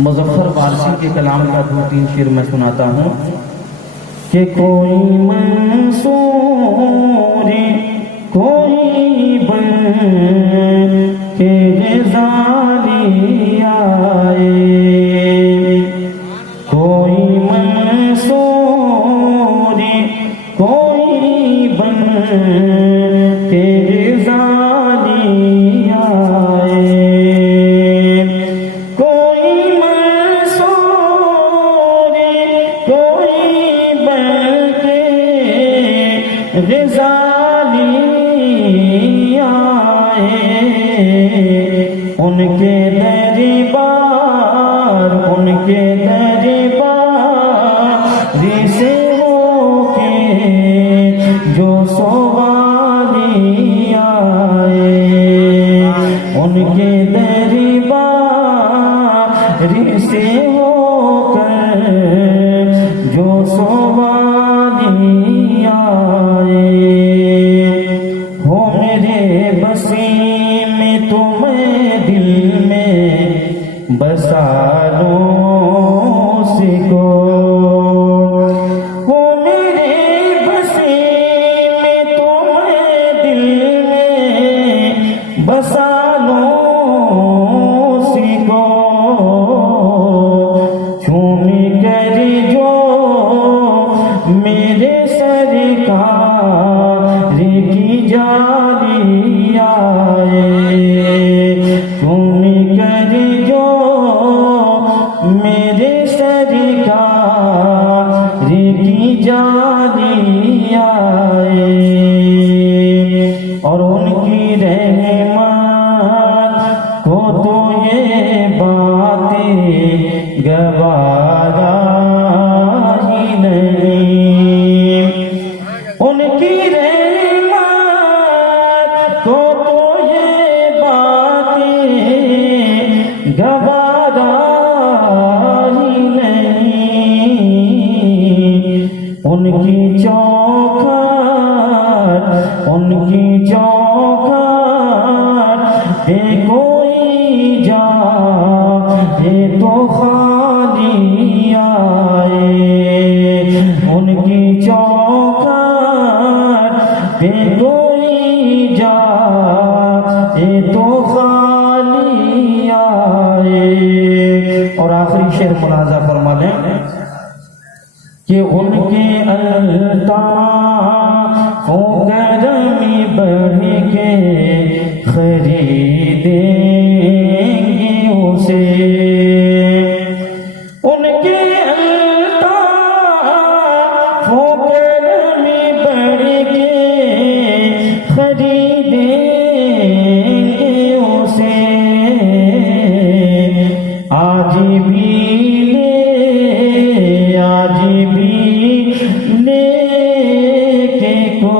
मुज़फ़्फ़र वारसी के कलाम का 2-3 शेर मैं सुनाता हूँ कि कोई मंसूरी कोई बन के ग़ज़ाली आए, कोई मंसूरी कोई बन के ग़ज़ाली आए, कोई मंसूरी कोई बन के ग़ज़ाली आए, उनके दरबार से होके जो सवाली आए, उनके दरबार से होकर जो सवाली आए। हो मेरे वसीम तुम्हें दिल में बसा लो सिको, हो मेरे वसीम तुम्हें दिल में बसा लो सिको, झूम कर जो मेरे सरकार की जाली आए, झूम कर जो मेरे सरकार की जाली आए, और उनकी रहमत को तो ये बातें गवारा ही नहीं, उनकी रहमत को तो ये बातें गवारा ही नहीं, उनकी चौखट पे कोई जा तो खाली आए, उनकी चौखट पे कोई जा तो खाली आए। और आखिरी शेर मुलाजा फरमा लें कि उनके अल्ताफ़ों करमी बढ़ के खरीदेंगे उसे, उनके अल्ताफ़ों करमी बढ़ के खरीदेंगे उसे, आज भी लेके को